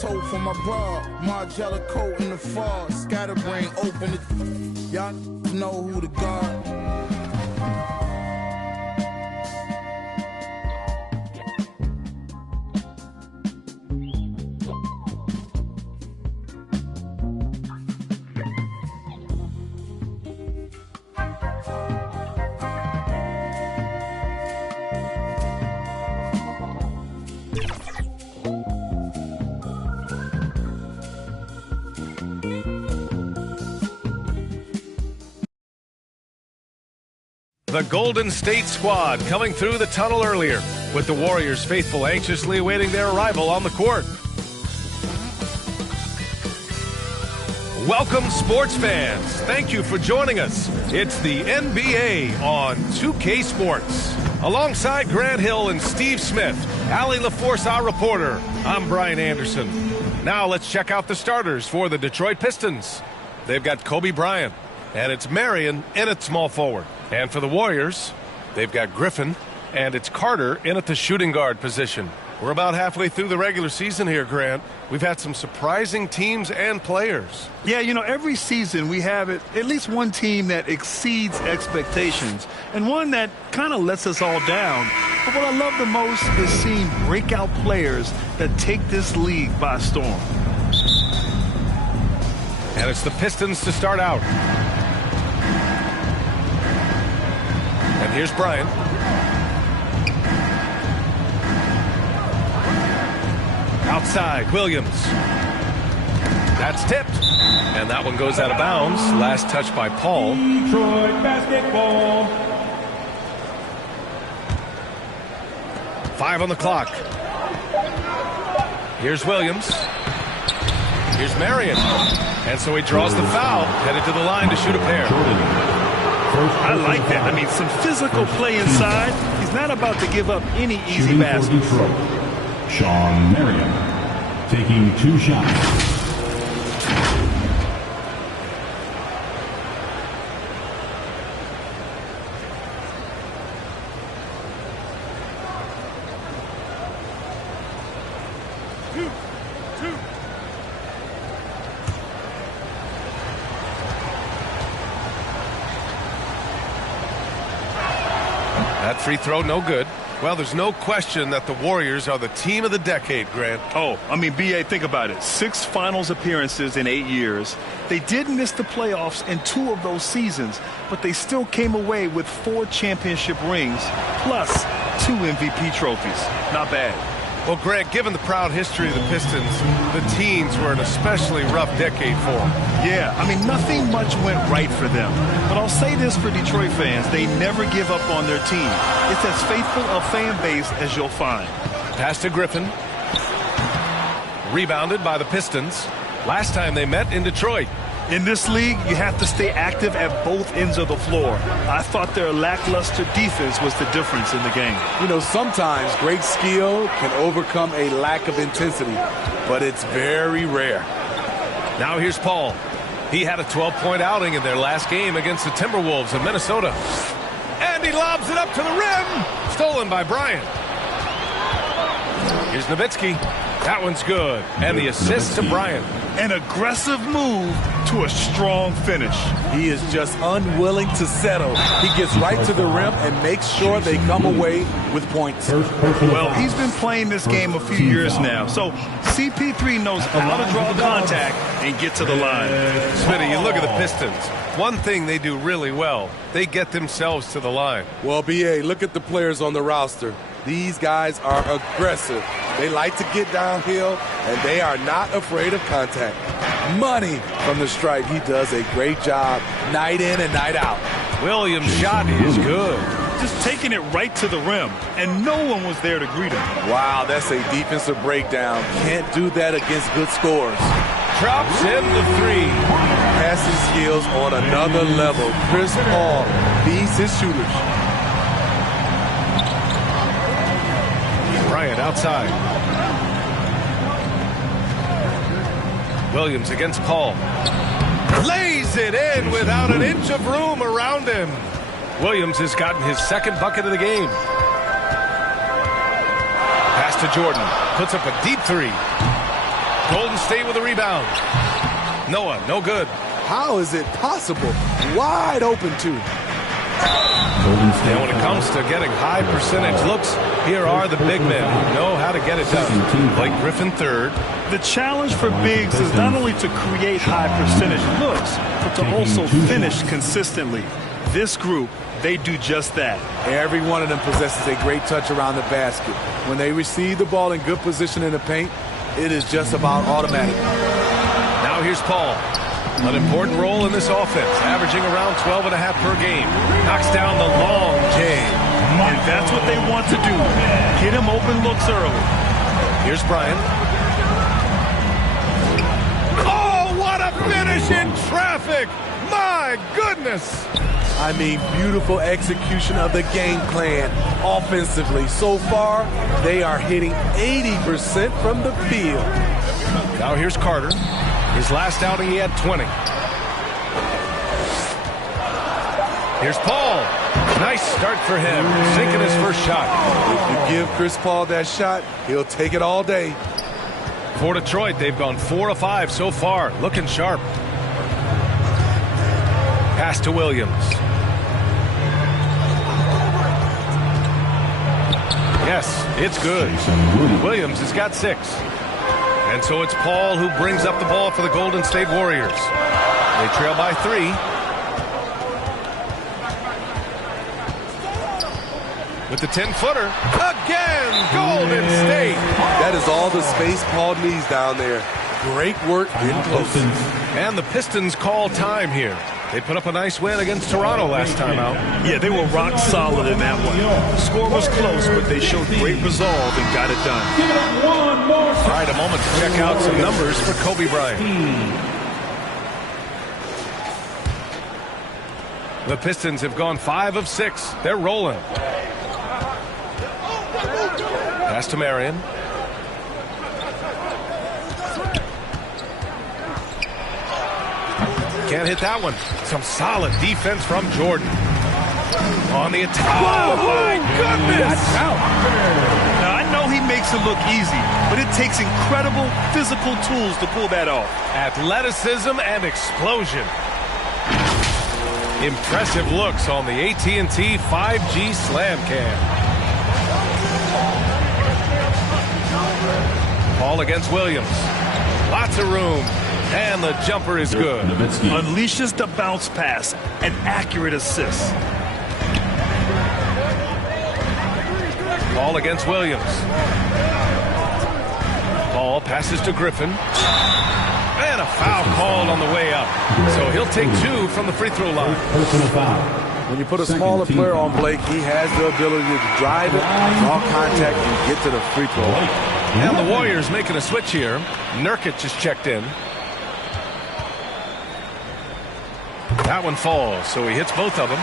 Toe for my bra, Margiela coat in the fall, scatterbrain open it. Y'all know who the guard. The Golden State squad coming through the tunnel earlier, with the Warriors faithful anxiously awaiting their arrival on the court. Welcome, sports fans. Thank you for joining us. It's the NBA on 2K Sports. Alongside Grant Hill and Steve Smith, Allie LaForce, our reporter, I'm Brian Anderson. Now let's check out the starters for the Detroit Pistons. They've got Kobe Bryant, and it's Marion in at small forward. And for the Warriors, they've got Griffin, and it's Carter in at the shooting guard position. We're about halfway through the regular season here, Grant. We've had some surprising teams and players. Yeah, you know, every season we have at least one team that exceeds expectations and one that kind of lets us all down. But what I love the most is seeing breakout players that take this league by storm. And it's the Pistons to start out. And here's Bryant. Outside, Williams. That's tipped. And that one goes out of bounds. Last touch by Paul. Detroit basketball. 5 on the clock. Here's Williams. Here's Marion. And so he draws the foul, headed to the line to shoot a pair. I like that. I mean, some physical play inside. He's not about to give up any easy baskets. Sean Marion taking 2 shots. That free throw, no good. Well, there's no question that the Warriors are the team of the decade, Grant. Oh, I mean, B.A., think about it. 6 finals appearances in 8 years. They did miss the playoffs in 2 of those seasons, but they still came away with 4 championship rings, plus 2 MVP trophies. Not bad. Well, Grant, given the proud history of the Pistons, the teens were an especially rough decade for them. Yeah, I mean, nothing much went right for them. But I'll say this for Detroit fans, they never give up on their team. It's as faithful a fan base as you'll find. Pass to Griffin. Rebounded by the Pistons. Last time they met in Detroit. In this league, you have to stay active at both ends of the floor. I thought their lackluster defense was the difference in the game. You know, sometimes great skill can overcome a lack of intensity, but it's very rare. Now here's Paul. He had a 12-point outing in their last game against the Timberwolves of Minnesota. And he lobs it up to the rim. Stolen by Bryant. Here's Nowitzki. That one's good. And the assist to Bryant. An aggressive move to a strong finish. He is just unwilling to settle. He gets right to the rim and makes sure they come away with points. Well, he's been playing this game a few years now, so CP3 knows how to draw contact and get to the line. Smitty, you look at the Pistons. One thing they do really well, they get themselves to the line. Well, B.A., look at the players on the roster. These guys are aggressive. They like to get downhill, and they are not afraid of contact. Money from the stripe. He does a great job night in and night out. Williams' shot is good. Just taking it right to the rim, and no one was there to greet him. Wow, that's a defensive breakdown. Can't do that against good scores. Drops in the 3. Passing skills on another level. Chris Paul beats his shooters. Bryant outside. Williams against Paul. Lays it in without an inch of room around him. Williams has gotten his 2nd bucket of the game. Pass to Jordan. Puts up a deep 3. State with a rebound. Noah, no good. How is it possible? Wide open, too. And when it comes to getting high percentage looks, here are the big men who know how to get it done. Blake Griffin third. The challenge for bigs is not only to create high percentage looks, but to also finish consistently. This group, they do just that. Every one of them possesses a great touch around the basket. When they receive the ball in good position in the paint, it is just about automatic. Now here's Paul. An important role in this offense, averaging around 12.5 per game. Knocks down the long J. And that's what they want to do. Get him open looks early. Here's Bryant. Oh, what a finish in traffic! My goodness! I mean, beautiful execution of the game plan offensively. So far, they are hitting 80% from the field. Now here's Carter. His last outing, he had 20. Here's Paul. Nice start for him, sinking his first shot. If you give Chris Paul that shot, he'll take it all day. For Detroit, they've gone 4 of 5 so far, looking sharp. Pass to Williams. Yes, it's good. Williams has got 6. And so it's Paul who brings up the ball for the Golden State Warriors. They trail by 3. With the 10-footer. Again, Golden State. That is all the space Paul needs down there. Great work in close. And the Pistons call time here. They put up a nice win against Toronto last time out. Yeah, they were rock solid in that one. The score was close, but they showed great resolve and got it done. Give it up one more. All right, a moment to check out some numbers for Kobe Bryant. The Pistons have gone 5 of 6. They're rolling. Pass to Marion. Can't hit that one. Some solid defense from Jordan. On the attack. Oh, my goodness! Now, I know he makes it look easy, but it takes incredible physical tools to pull that off. Athleticism and explosion. Impressive looks on the AT&T 5G Slam Cam. Ball against Williams. Lots of room. And the jumper is good. Unleashes the bounce pass. An accurate assist. Ball against Williams. Ball passes to Griffin. And a foul called on the way up. So he'll take 2 from the free throw line. Personal foul. When you put a smaller player on Blake, he has the ability to drive it, draw contact, and get to the free throw line. And the Warriors making a switch here. Nurkic just checked in. That one falls, so he hits both of them.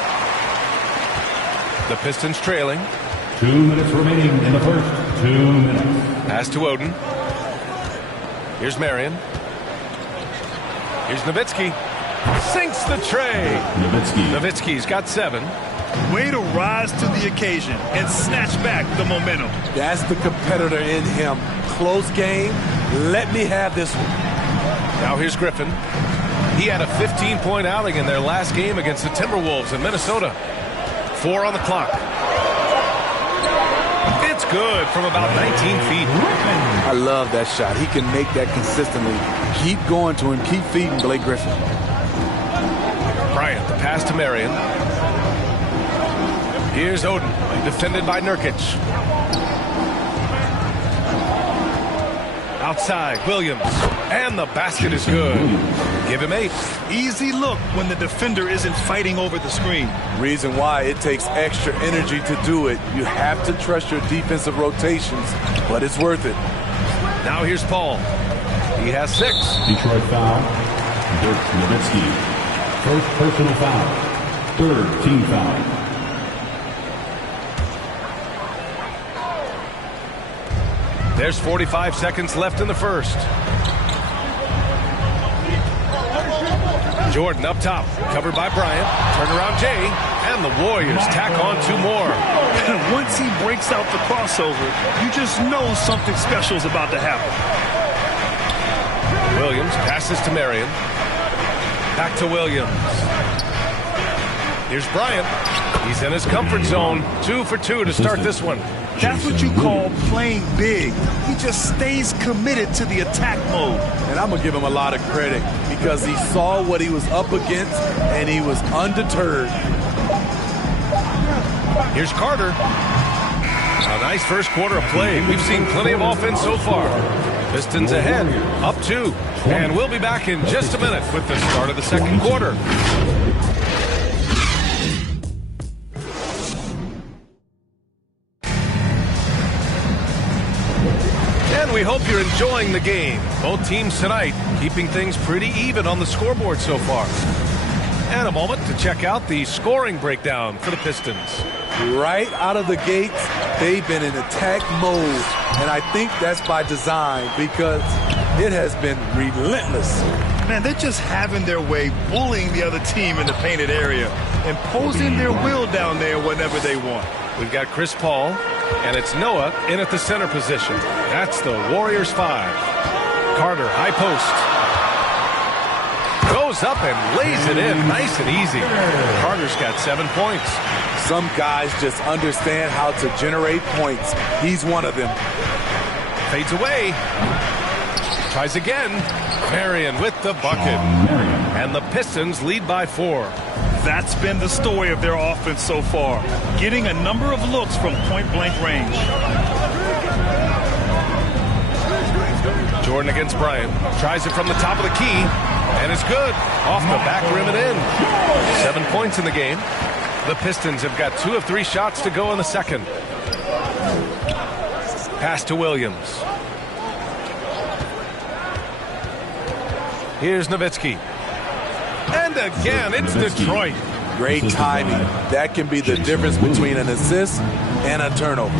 The Pistons trailing. 2 minutes remaining in the first. 2 minutes. Pass to Oden. Here's Marion. Here's Nowitzki. Sinks the tray. Nowitzki's got 7. Way to rise to the occasion and snatch back the momentum. That's the competitor in him. Close game. Let me have this one. Now here's Griffin. He had a 15-point outing in their last game against the Timberwolves in Minnesota. 4 on the clock. It's good from about 19 feet. I love that shot. He can make that consistently. Keep going to him. Keep feeding Blake Griffin. Bryant, the pass to Marion. Here's Oden, defended by Nurkic. Outside, Williams. And the basket is good. Give him 8. Easy look when the defender isn't fighting over the screen. Reason why it takes extra energy to do it. You have to trust your defensive rotations, but it's worth it. Now here's Paul. He has 6. Detroit foul. Dirk Nowitzki. First personal foul. 3rd team foul. There's 45 seconds left in the first. Jordan up top, covered by Bryant. Turnaround Jay, and the Warriors tack on 2 more. Once he breaks out the crossover, you just know something special is about to happen. Passes to Marion. Back to Williams. Here's Bryant. He's in his comfort zone. 2 for 2 to start this one. That's what you call playing big. He just stays committed to the attack mode. And I'm going to give him a lot of credit because he saw what he was up against and he was undeterred. Here's Carter. A nice first quarter of play. We've seen plenty of offense so far. Pistons ahead, up 2. And we'll be back in just a minute with the start of the second quarter. We hope you're enjoying the game. Both teams tonight keeping things pretty even on the scoreboard so far. And a moment to check out the scoring breakdown for the Pistons. Right out of the gates, they've been in attack mode. And I think that's by design because it has been relentless. Man, they're just having their way, bullying the other team in the painted area, imposing their will down there whenever they want. We've got Chris Paul, and it's Noah in at the center position. That's the Warriors 5. Carter, high post. Goes up and lays it in nice and easy. Carter's got 7 points. Some guys just understand how to generate points. He's one of them. Fades away. Tries again. Marion with the bucket. And the Pistons lead by 4. That's been the story of their offense so far, getting a number of looks from point-blank range. Jordan against Bryant. Tries it from the top of the key, and it's good. Off the back rim and in. 7 points in the game. The Pistons have got 2 of 3 shots to go in the second. Pass to Williams. Here's Nowitzki. And again, it's Detroit. Great timing. That can be the difference between an assist and a turnover.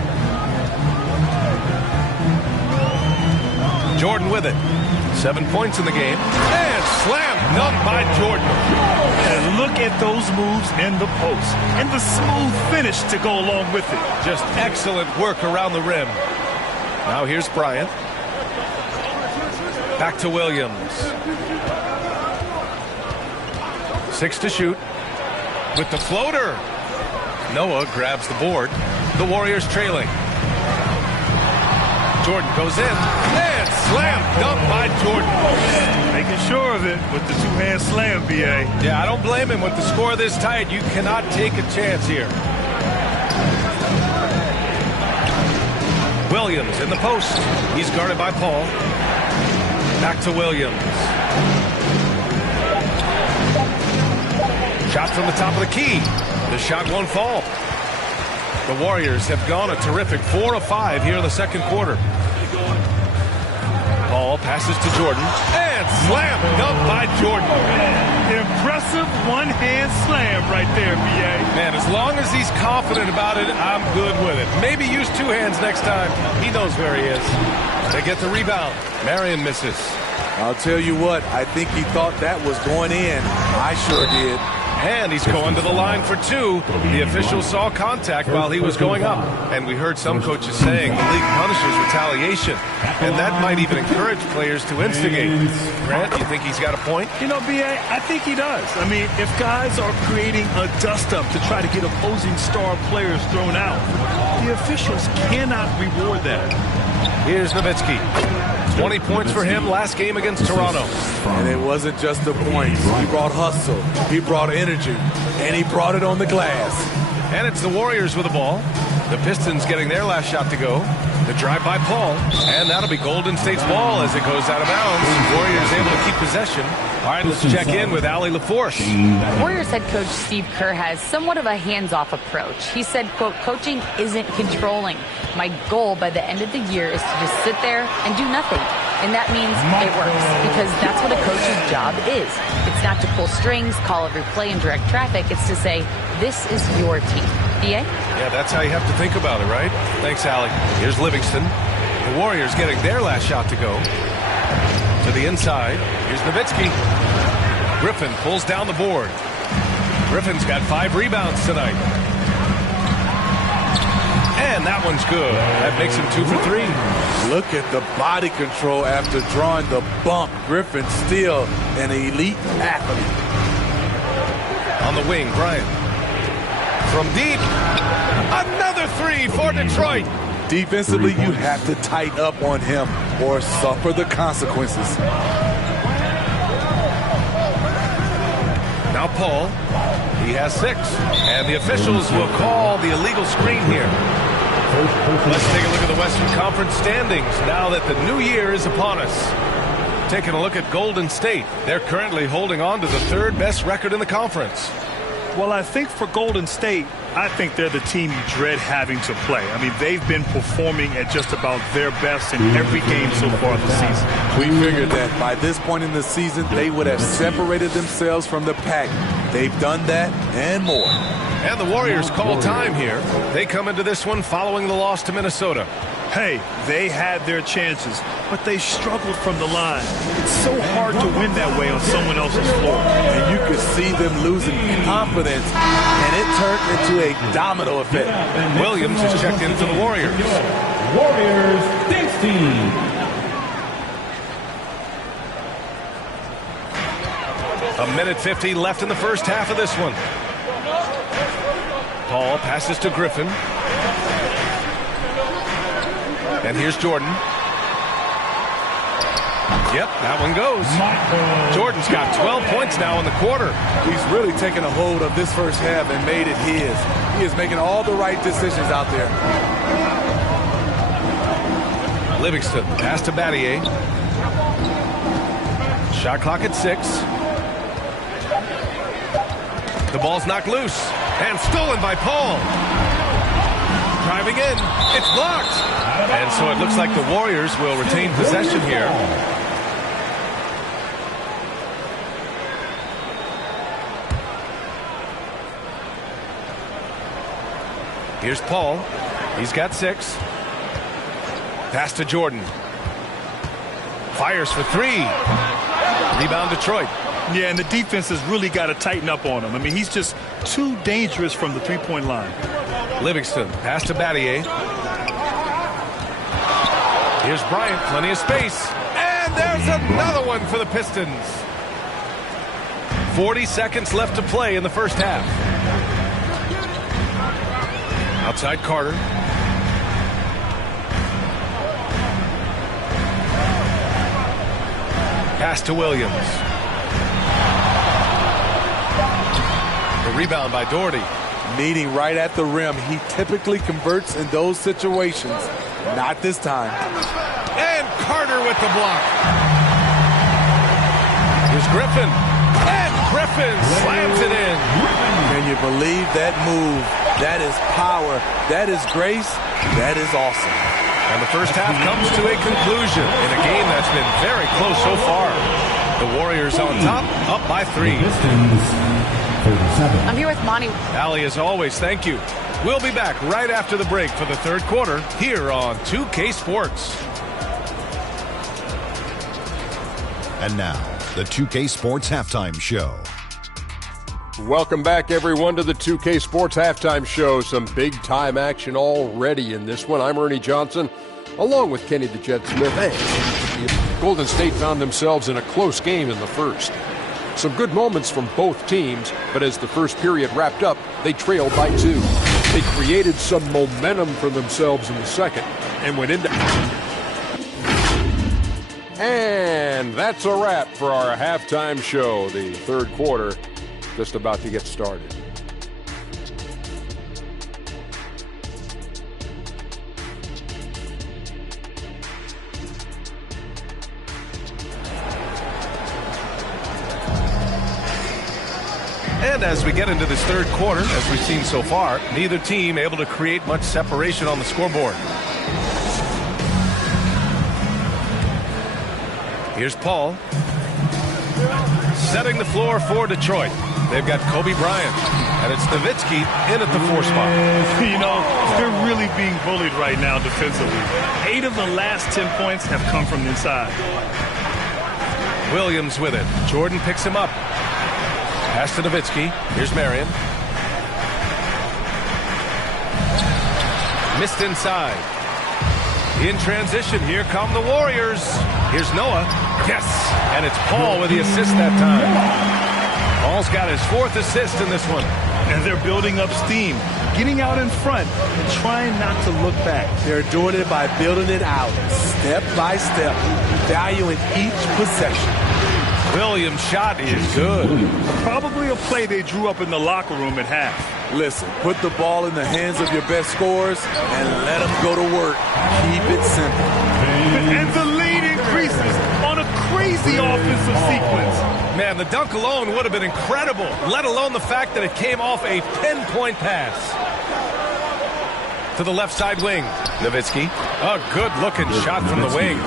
Jordan with it. 7 points in the game. And slam dunk by Jordan. And look at those moves in the post. And the smooth finish to go along with it. Just excellent work around the rim. Now here's Bryant. Back to Williams. 6 to shoot. With the floater. Noah grabs the board. The Warriors trailing. Jordan goes in. And slam dunk by Jordan. Making sure of it with the two-hand slam, B.A. Yeah, I don't blame him. With the score this tight, you cannot take a chance here. Williams in the post. He's guarded by Paul. Back to Williams. Shot from the top of the key. The shot won't fall. The Warriors have gone a terrific 4 of 5 here in the second quarter. Paul passes to Jordan. And slam dunk by Jordan. Impressive one-hand slam right there, B.A. Man, as long as he's confident about it, I'm good with it. Maybe use 2 hands next time. He knows where he is. They get the rebound. Marion misses. I'll tell you what, I think he thought that was going in. I sure did. And he's going to the line for 2. The official saw contact while he was going up. And we heard some coaches saying the league punishes retaliation. And that might even encourage players to instigate. Grant, you think he's got a point? You know, B.A., I think he does. I mean, if guys are creating a dust-up to try to get opposing star players thrown out, the officials cannot reward that. Here's Nowitzki. 20 points for him last game against Toronto. And it wasn't just the points. He brought hustle, he brought energy, and he brought it on the glass. And it's the Warriors with the ball. The Pistons getting their last shot to go. The drive by Paul. And that'll be Golden State's ball as it goes out of bounds. Warriors able to keep possession. All right, let's check in with Allie LaForce. Warriors head coach Steve Kerr has somewhat of a hands-off approach. He said, quote, coaching isn't controlling. My goal by the end of the year is to just sit there and do nothing. And that means it works because that's what a coach's job is. It's not to pull strings, call every play, and direct traffic. It's to say, this is your team. B.A.? Yeah, that's how you have to think about it, right? Thanks, Allie. Here's Livingston. The Warriors getting their last shot to go. To the inside. Here's Nowitzki. Griffin pulls down the board. Griffin's got 5 rebounds tonight. And that one's good. That makes him 2 for 3. Look at the body control after drawing the bump. Griffin still an elite athlete. On the wing, Bryant. From deep. Another 3 for Detroit. Defensively, you have to tighten up on him or suffer the consequences. Now Paul. He has 6. And the officials will call the illegal screen here. Let's take a look at the Western Conference standings now that the new year is upon us. Taking a look at Golden State. They're currently holding on to the 3rd best record in the conference. Well, I think for Golden State, I think they're the team you dread having to play. I mean, they've been performing at just about their best in every game so far this season. We figured that by this point in the season, they would have separated themselves from the pack. They've done that and more. And the Warriors call time here. They come into this one following the loss to Minnesota. Hey, they had their chances, but they struggled from the line. It's so hard to win that way on someone else's floor. And you could see them losing confidence, and it turned into a domino effect. Williams is checked in for the Warriors. Warriors, Stinks team. A minute 50 left in the first half of this one. Paul passes to Griffin. And here's Jordan. Yep, that one goes. Jordan's got 12 points now in the quarter. He's really taken a hold of this first half and made it his. He is making all the right decisions out there. Livingston, pass to Battier. Shot clock at 6. The ball's knocked loose and stolen by Paul. Driving in, it's blocked. And so it looks like the Warriors will retain possession here. Here's Paul. He's got 6. Pass to Jordan. Fires for 3. Rebound Detroit. Yeah, and the defense has really got to tighten up on him. I mean, he's just too dangerous from the three-point line. Livingston, pass to Battier. Here's Bryant, plenty of space. And there's another one for the Pistons. 40 seconds left to play in the first half. Outside Carter. Pass to Williams. The rebound by Doherty. Meeting right at the rim. He typically converts in those situations. Not this time. And Carter with the block. Here's Griffin. And Griffin slams it in. Can you believe that move? That is power. That is grace. That is awesome. And the first half comes to a conclusion in a game that's been very close so far. The Warriors on top, up by 3. I'm here with Monty. Allie, as always, thank you. We'll be back right after the break for the third quarter here on 2K Sports. And now, the 2K Sports Halftime Show. Welcome back, everyone, to the 2K Sports Halftime Show. Some big-time action already in this one. I'm Ernie Johnson, along with Kenny the Jet Smith. Golden State found themselves in a close game in the first. Some good moments from both teams, but as the first period wrapped up, they trailed by 2. They created some momentum for themselves in the second and went into... And that's a wrap for our halftime show. The third quarter just about to get started. And as we get into this third quarter, as we've seen so far, neither team able to create much separation on the scoreboard. Here's Paul. Setting the floor for Detroit. They've got Kobe Bryant, and it's Nowitzki in at the 4 spot. You know, they're really being bullied right now defensively. 8 of the last 10 points have come from inside. Williams with it. Jordan picks him up. Pass to Nowitzki. Here's Marion. Missed inside. In transition, here come the Warriors. Here's Noah. Yes, and it's Paul with the assist that time. Paul's got his 4th assist in this one. And they're building up steam, getting out in front and trying not to look back. They're doing it by building it out, step by step, valuing each possession. Williams' shot is good. Probably a play they drew up in the locker room at half. Listen, put the ball in the hands of your best scorers and let them go to work. Keep it simple. And the lead increases on a crazy offensive sequence. Man, the dunk alone would have been incredible, let alone the fact that it came off a pinpoint pass. To the left side wing. Nowitzki. A good-looking shot from the wing.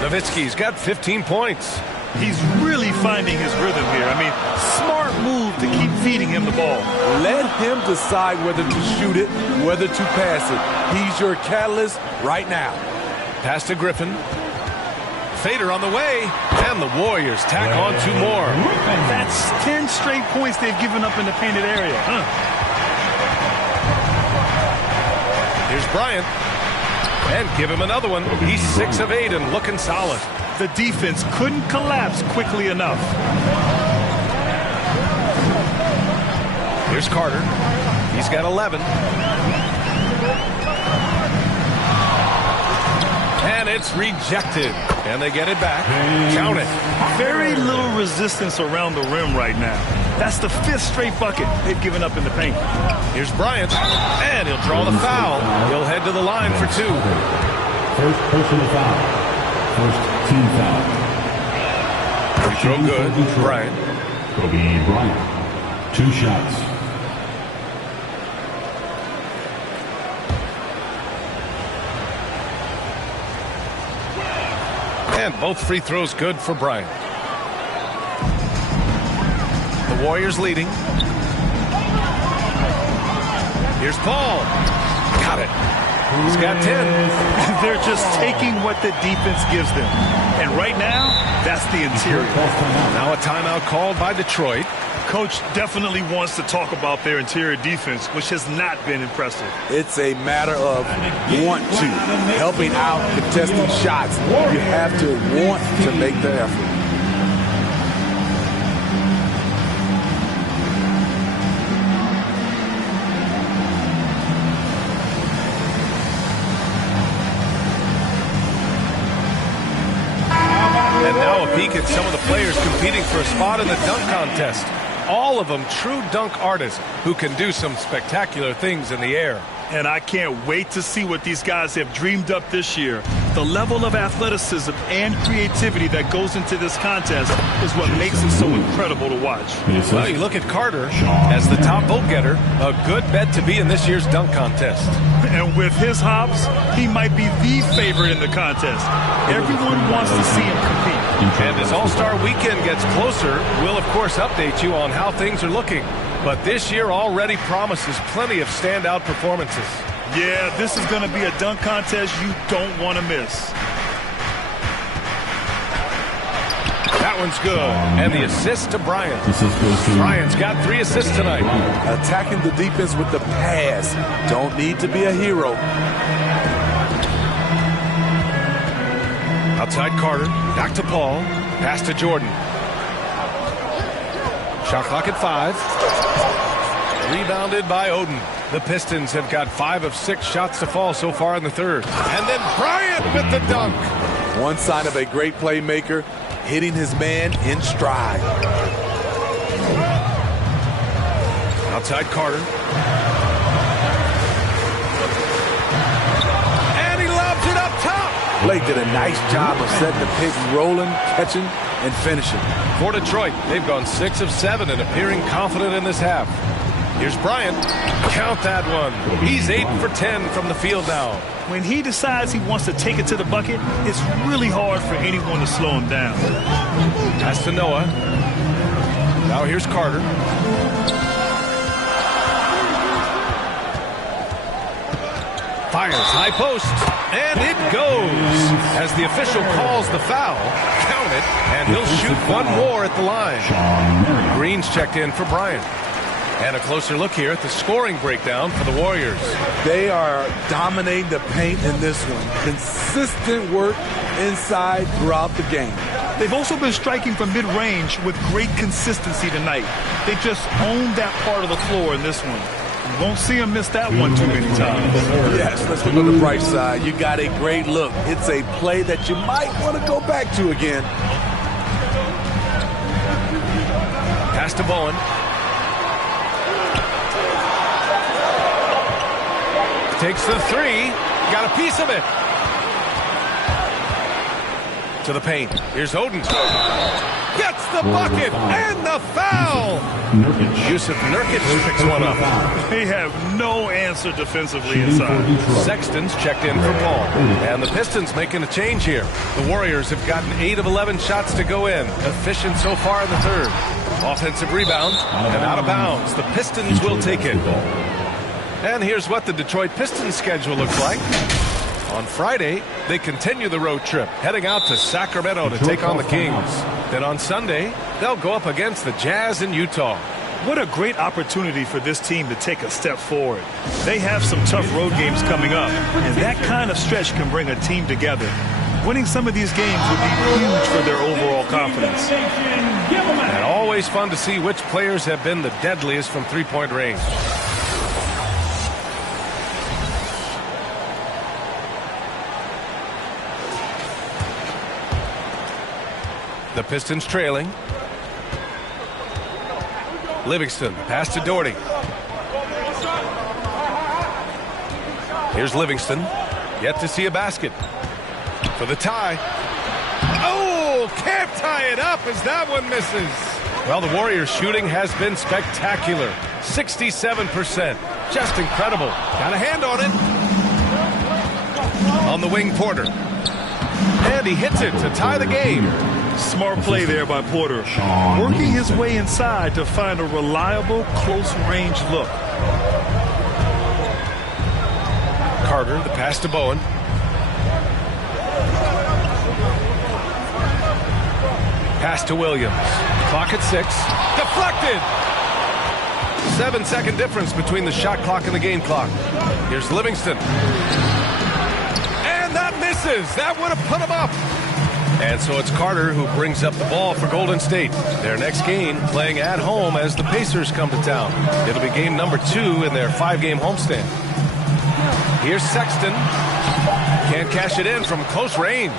Nowitzki's got 15 points. He's really finding his rhythm here. I mean, smart move to keep feeding him the ball. Let him decide whether to shoot it, whether to pass it. He's your catalyst right now. Pass to Griffin. Fader on the way, and the Warriors tack on 2 more. That's 10 straight points they've given up in the painted area. Here's Bryant. And give him another one. He's 6 of 8 and looking solid. The defense couldn't collapse quickly enough. Here's Carter. He's got 11. And it's rejected. And they get it back. Count it. Very little resistance around the rim right now. That's the 5th straight bucket they've given up in the paint. Here's Bryant. And he'll draw the foul. He'll head to the line for 2. First personal foul. First team foul. Free throw good. Bryant. Kobe Bryant. 2 shots. And both free throws good for Bryant. The Warriors leading. Here's Paul. Got it. He's got 10. They're just taking what the defense gives them. And right now, that's the interior. Now a timeout called by Detroit. Coach definitely wants to talk about their interior defense, which has not been impressive. It's a matter of want to, helping out, contesting shots. You have to want to make the effort. And now a peek at some of the players competing for a spot in the dunk contest. All of them true dunk artists who can do some spectacular things in the air. And I can't wait to see what these guys have dreamed up this year. The level of athleticism and creativity that goes into this contest is what makes it so incredible to watch. Well, you look at Carter as the top vote getter, a good bet to be in this year's dunk contest. And with his hops, he might be the favorite in the contest. Everyone wants to see him compete. And as All-Star Weekend gets closer, we'll of course update you on how things are looking. But this year already promises plenty of standout performances. Yeah, this is going to be a dunk contest you don't want to miss. That one's good. And the assist to Bryant. Bryant's got 3 assists tonight. Attacking the defense with the pass. Don't need to be a hero. Outside Carter. Back to Paul. Pass to Jordan. Shot clock at 5. Rebounded by Oden. The Pistons have got 5 of 6 shots to fall so far in the third. And then Bryant with the dunk. One sign of a great playmaker, hitting his man in stride. Outside Carter. And he lobs it up top. Blake did a nice job of setting the pick, rolling, catching, and finishing. For Detroit, they've gone 6 of 7 and appearing confident in this half. Here's Bryant. Count that one. He's 8 for 10 from the field now. When he decides he wants to take it to the bucket, it's really hard for anyone to slow him down. Pass to Noah. Now here's Carter. Fires high post. And it goes. As the official calls the foul, count it, and he'll shoot one more at the line. Green's checked in for Bryant. And a closer look here at the scoring breakdown for the Warriors. They are dominating the paint in this one. Consistent work inside throughout the game. They've also been striking from mid-range with great consistency tonight. They just own that part of the floor in this one. You won't see them miss that one too many times. Yes, let's look on the bright side. You got a great look. It's a play that you might want to go back to again. Pass to Bowen. Takes the three. Got a piece of it. To the paint. Here's Oden. Gets the bucket and the foul. Yusuf Nurkic picks one up. They have no answer defensively inside. Sexton's checked in for Paul. And the Pistons making a change here. The Warriors have gotten 8 of 11 shots to go in. Efficient so far in the third. Offensive rebound and out of bounds. The Pistons will take it. And here's what the Detroit Pistons schedule looks like. On Friday, they continue the road trip, heading out to Sacramento to take on the Kings. Then on Sunday, they'll go up against the Jazz in Utah. What a great opportunity for this team to take a step forward. They have some tough road games coming up, and that kind of stretch can bring a team together. Winning some of these games would be huge for their overall confidence. And always fun to see which players have been the deadliest from three-point range. The Pistons trailing. Livingston, pass to Doherty. Here's Livingston. Yet to see a basket. For the tie. Oh, can't tie it up as that one misses. Well, the Warriors' shooting has been spectacular. 67%. Just incredible. Got a hand on it. On the wing, Porter. And he hits it to tie the game. Smart play there by Porter. Working his way inside to find a reliable, close-range look. Carter, the pass to Bowen. Pass to Williams. Clock at 6. Deflected! 7-second difference between the shot clock and the game clock. Here's Livingston. And that misses. That would have put him up. And so it's Carter who brings up the ball for Golden State. Their next game playing at home as the Pacers come to town. It'll be game number 2 in their 5-game homestand. Here's Sexton. Can't cash it in from close range.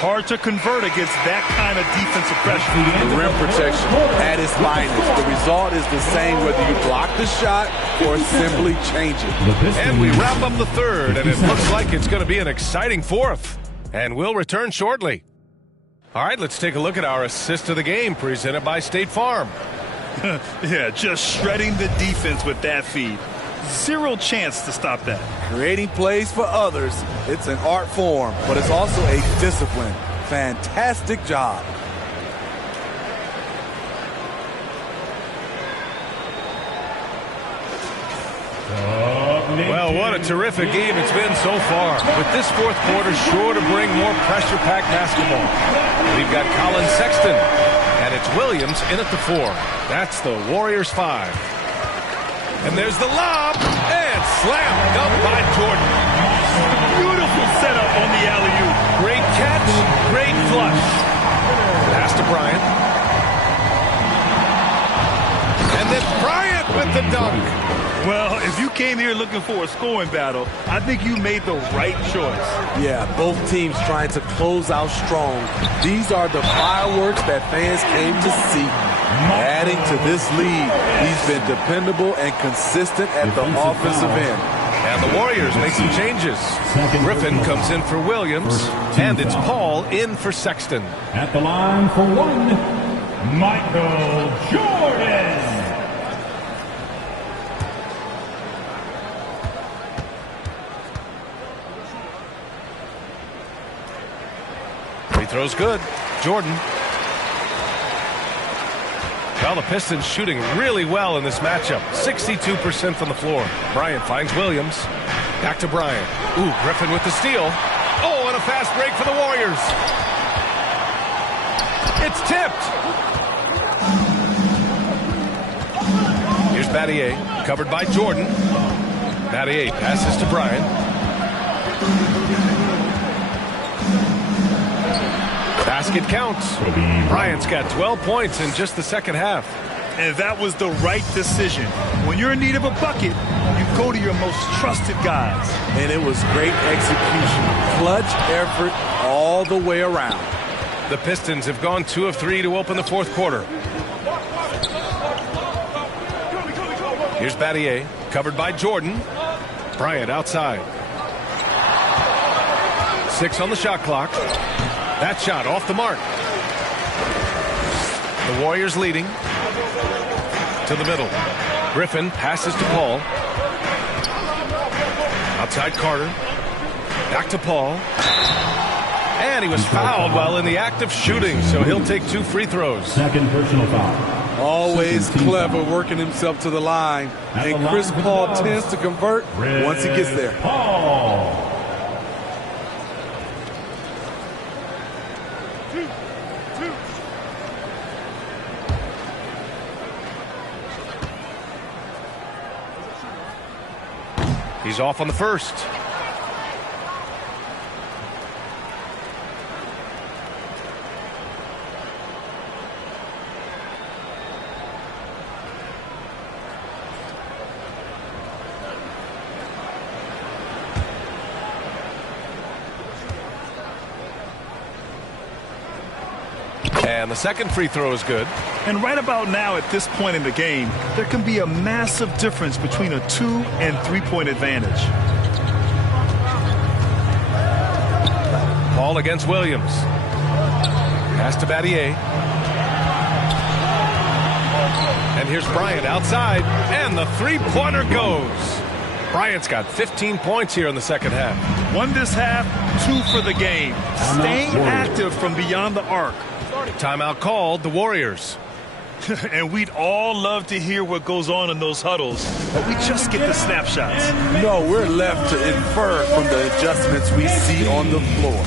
Hard to convert against that kind of defensive pressure. The rim protection at its finest. The result is the same whether you block the shot or simply change it. And we wrap up the third, and it looks like it's going to be an exciting fourth. And we'll return shortly. All right, let's take a look at our assist of the game presented by State Farm. Yeah, just shredding the defense with that feed. Zero chance to stop that. Creating plays for others, it's an art form, but it's also a discipline. Fantastic job. Well, what a terrific game it's been so far. With this fourth quarter sure to bring more pressure-packed basketball. We've got Colin Sexton, and it's Williams in at the 4. That's the Warriors 5. And there's the lob, and slam dunk by Jordan. Beautiful setup on the alley-oop. Great catch, great flush. Pass to Bryant. And then Bryant with the dunk. Well, if you came here looking for a scoring battle, I think you made the right choice. Yeah, both teams trying to close out strong. These are the fireworks that fans came to see. Adding to this lead, he's been dependable and consistent at the offensive end. And the Warriors make some changes. Griffin comes in for Williams, and it's Paul in for Sexton. At the line for 1, Michael Jordan. Free throw's good. Jordan. Well, the Pistons shooting really well in this matchup. 62% from the floor. Bryant finds Williams. Back to Bryant. Ooh, Griffin with the steal. Oh, and a fast break for the Warriors. It's tipped. Here's Battier, covered by Jordan. Battier passes to Bryant. Basket counts. Bryant's got 12 points in just the second half. And that was the right decision. When you're in need of a bucket, you go to your most trusted guys. And it was great execution. Clutch effort all the way around. The Pistons have gone 2 of 3 to open the fourth quarter. Here's Battier, covered by Jordan. Bryant outside. 6 on the shot clock. That shot off the mark. The Warriors leading. To the middle. Griffin passes to Paul. Outside Carter. Back to Paul. And he was fouled while in the act of shooting, so he'll take 2 free throws. Second personal foul. Always clever, working himself to the line. And Chris Paul tends to convert once he gets there. Paul. He's off on the first. And the second free throw is good. And right about now, at this point in the game, there can be a massive difference between a 2- and 3-point advantage. Paul against Williams. Pass to Battier. And here's Bryant outside. And the three-pointer goes. Bryant's got 15 points here in the second half. 1 this half, 2 for the game. Staying active from beyond the arc. Timeout called, the Warriors. And we'd all love to hear what goes on in those huddles, but we just get the snapshots. No, we're left to infer from the adjustments we see on the floor.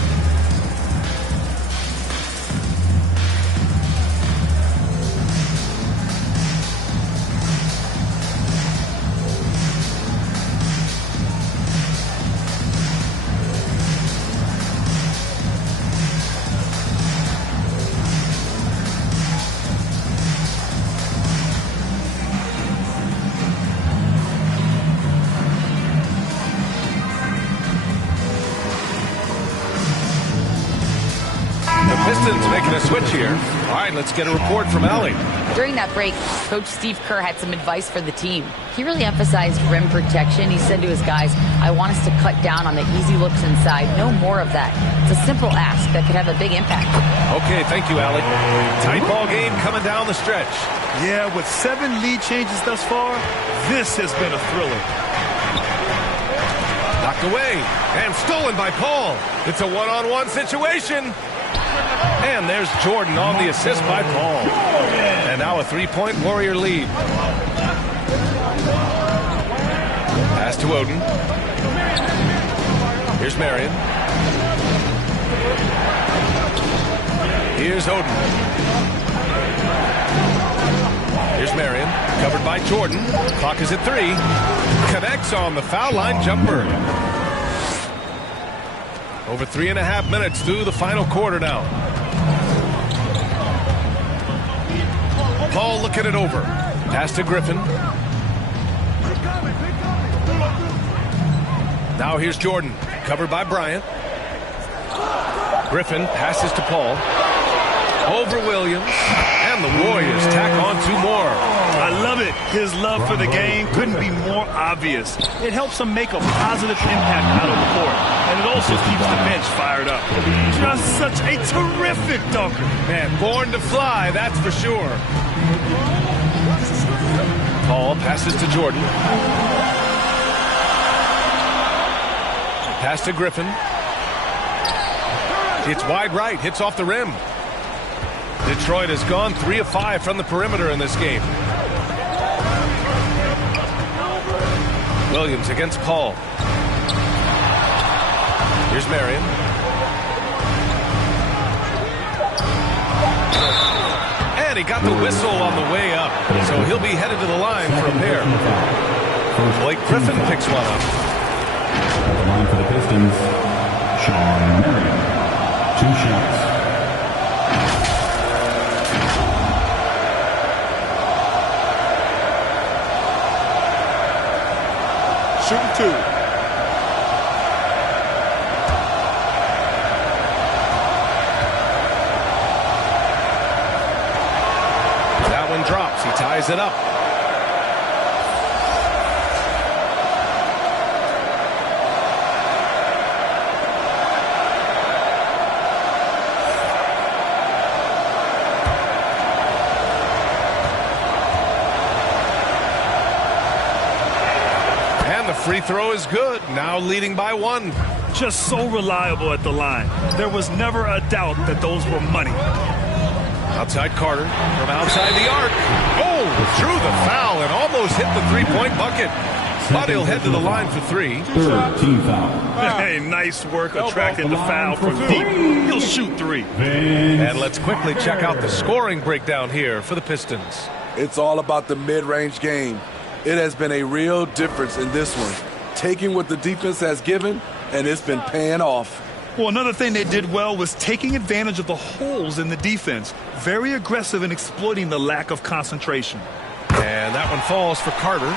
Pistons making a switch here. All right, let's get a report from Allie. During that break, Coach Steve Kerr had some advice for the team. He really emphasized rim protection. He said to his guys, I want us to cut down on the easy looks inside. No more of that. It's a simple ask that could have a big impact. Okay, thank you, Allie. Tight ball game coming down the stretch. Yeah, with 7 lead changes thus far, this has been a thriller. Knocked away and stolen by Paul. It's a one-on-one situation. And there's Jordan on the assist by Paul. And now a 3-point Warrior lead. Pass to Oden. Here's Marion. Here's Oden. Here's Marion. Covered by Jordan. Clock is at 3. Connects on the foul line jumper. Over 3.5 minutes through the final quarter now. Paul looking it over. Pass to Griffin. Now here's Jordan. Covered by Bryant. Griffin passes to Paul. Over Williams. And the Warriors tack on 2 more. I love it. His love for the game couldn't be more obvious. It helps him make a positive impact out on the court. And it also keeps the bench fired up. Just such a terrific dunker. Man, born to fly, that's for sure. Paul passes to Jordan. Pass to Griffin. It's wide right, hits off the rim. Detroit has gone 3 of 5 from the perimeter in this game. Williams against Paul. Here's Marion. And And he got the whistle on the way up, so he'll be headed to the line for a pair. Blake Griffin picks one up. At the line for the Pistons, Sean Marion. 2 shots. Shooting 2. That one drops. He ties it up. Free throw is good. Now leading by 1. Just so reliable at the line. There was never a doubt that those were money. Outside Carter from outside the arc. Oh, drew the foul and almost hit the three-point bucket. But he'll head to the line for 3. Third team foul. Hey, nice work attracting the foul from deep. He'll shoot 3. And let's quickly check out the scoring breakdown here for the Pistons. It's all about the mid-range game. It has been a real difference in this one. Taking what the defense has given, and it's been paying off. Well, another thing they did well was taking advantage of the holes in the defense. Very aggressive in exploiting the lack of concentration. And that one falls for Carter.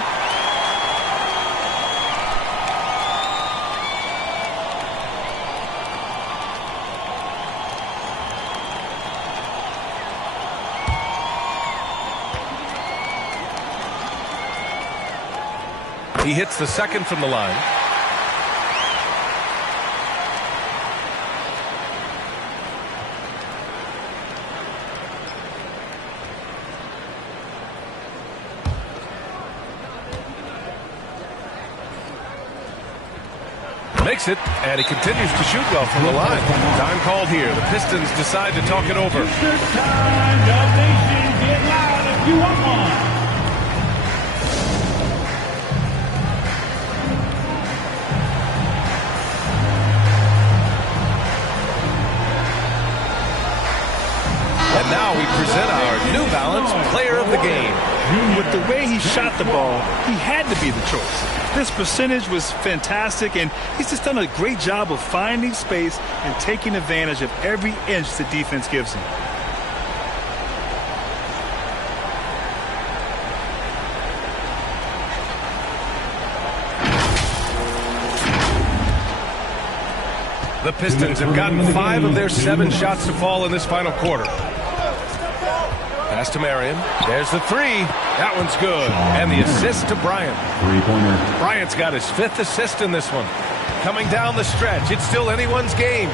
He hits the second from the line. Makes it, and he continues to shoot well from the line. Time called here. The Pistons decide to talk it over. Time, Dub Nation, get loud if you want one. And now we present our New Balance Player of the Game. With the way he shot the ball, he had to be the choice. This percentage was fantastic, and he's just done a great job of finding space and taking advantage of every inch the defense gives him. The Pistons have gotten 5 of their 7 shots to fall in this final quarter. Pass to Marion. There's the 3. That one's good. And the assist to Bryant. Three-pointer. Bryant's got his 5th assist in this one. Coming down the stretch, it's still anyone's game.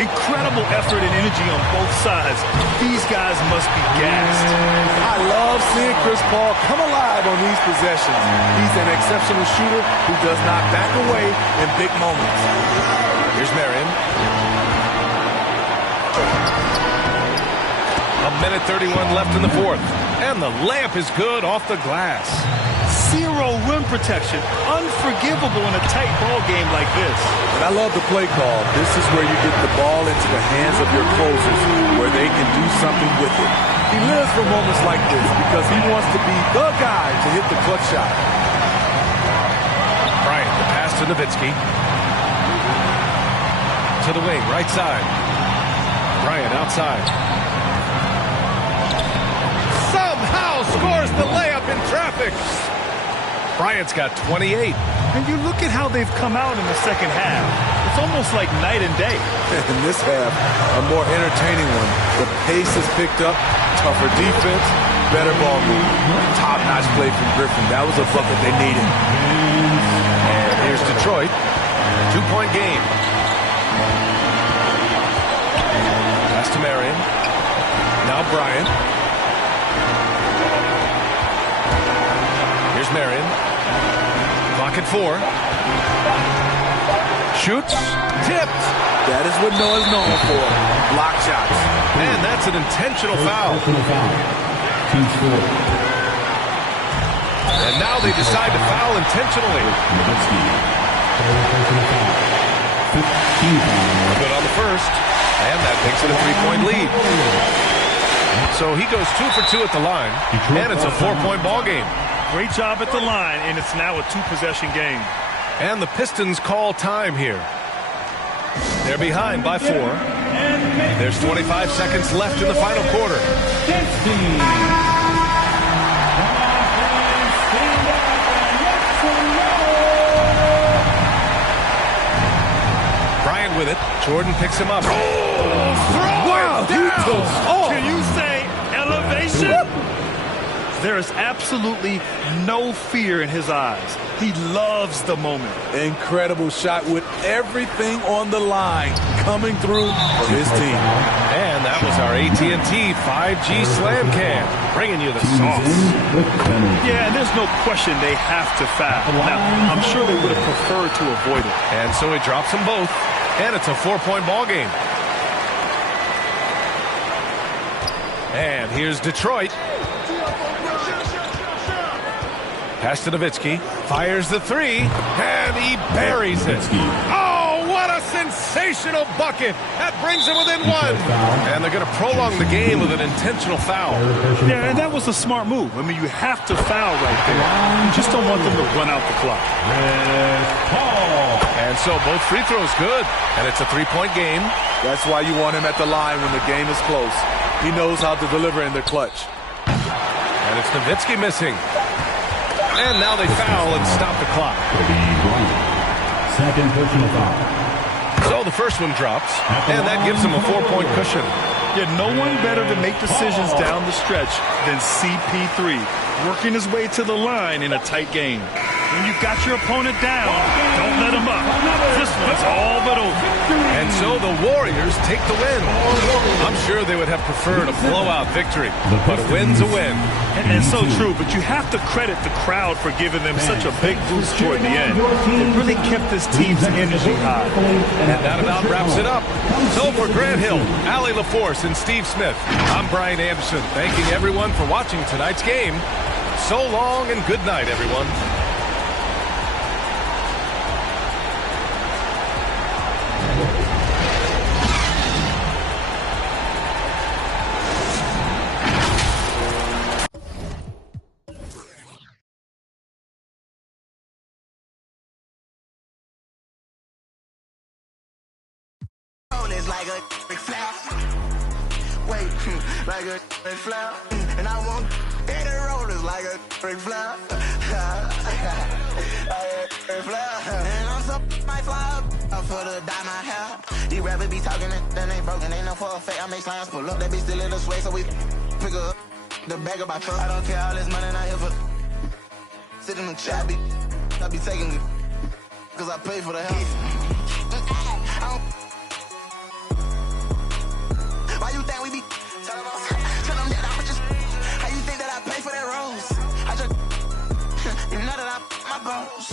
Incredible effort and energy on both sides. These guys must be gassed. I love seeing Chris Paul come alive on these possessions. He's an exceptional shooter who does not back away in big moments. Here's Marion. A minute 31 left in the 4th. And the layup is good off the glass. 0 rim protection. Unforgivable in a tight ball game like this. And I love the play call. This is where you get the ball into the hands of your closers, where they can do something with it. He lives for moments like this because he wants to be the guy to hit the clutch shot. Bryant, the pass to Nowitzki. To the wing, right side. Bryant outside. Somehow scores the layup in traffic. Bryant's got 28. And you look at how they've come out in the second half. It's almost like night and day. In this half, a more entertaining one. The pace has picked up, tougher defense, better ball movement. Top-notch play from Griffin. That was a bucket they needed. And here's Detroit. 2-point game. Pass to Marion. Now Bryant. Here's Marion. Clock at 4. Shoots. Tipped. That is what Noah's known for. Block shots. Man, that's an intentional foul. Team score. And now they decide to foul intentionally. Good on the first. And that makes it a 3-point lead. So he goes 2 for 2 at the line, and it's a 4-point ball game. Great job at the line, and it's now a 2-possession game. And the Pistons call time here. They're behind by 4. There's 25 seconds left in the final quarter. Bryant with it. Jordan picks him up. Wow, can you say elevation? There is absolutely no fear in his eyes. He loves the moment. Incredible shot with everything on the line coming through for his team. And that was our AT&T 5G Slam Cam, bringing you the sauce. Yeah, and there's no question they have to foul. Now, I'm sure they would have preferred to avoid it. And so he drops them both, and it's a 4-point ball game. And here's Detroit. Pass to Nowitzki, fires the 3, and he buries it. Oh, what a sensational bucket. That brings him within 1. And they're going to prolong the game with an intentional foul. Yeah, and that was a smart move. I mean, you have to foul right there. You just don't want them to run out the clock. And so both free throws good, and it's a 3-point game. That's why you want him at the line when the game is close. He knows how to deliver in the clutch. And it's Nowitzki missing. And now they foul and stop the clock. Second personal foul. So the first one drops, and that gives them a 4-point cushion. Yeah, no one better to make decisions down the stretch than CP3, working his way to the line in a tight game. When you've got your opponent down, don't let him up. This one's all but over. And so the Warriors take the win. I'm sure they would have preferred a blowout victory, but a win's a win. And so true, but you have to credit the crowd for giving them such a big boost toward the end. It really kept this team's energy high. And that about wraps it up. So for Grant Hill, Allie LaForce, and Steve Smith, I'm Brian Anderson, thanking everyone for watching tonight's game. So long and good night, everyone. Like a flap. Wait, like a flap. And I want any rollers like a flap. And I'm so might fly up for the dye my hair. These rappers be talking and then they broken. Ain't no for a fake. I make slimes pull up. That bitch still in the sway, so we pick up the bag of my truck. I don't care all this money not here for. Sit in the chat, I be taking it. Cause I pay for the house. Why you think we be tell them that I'ma just how you think that I pay for that rose? I just you know that I my bones.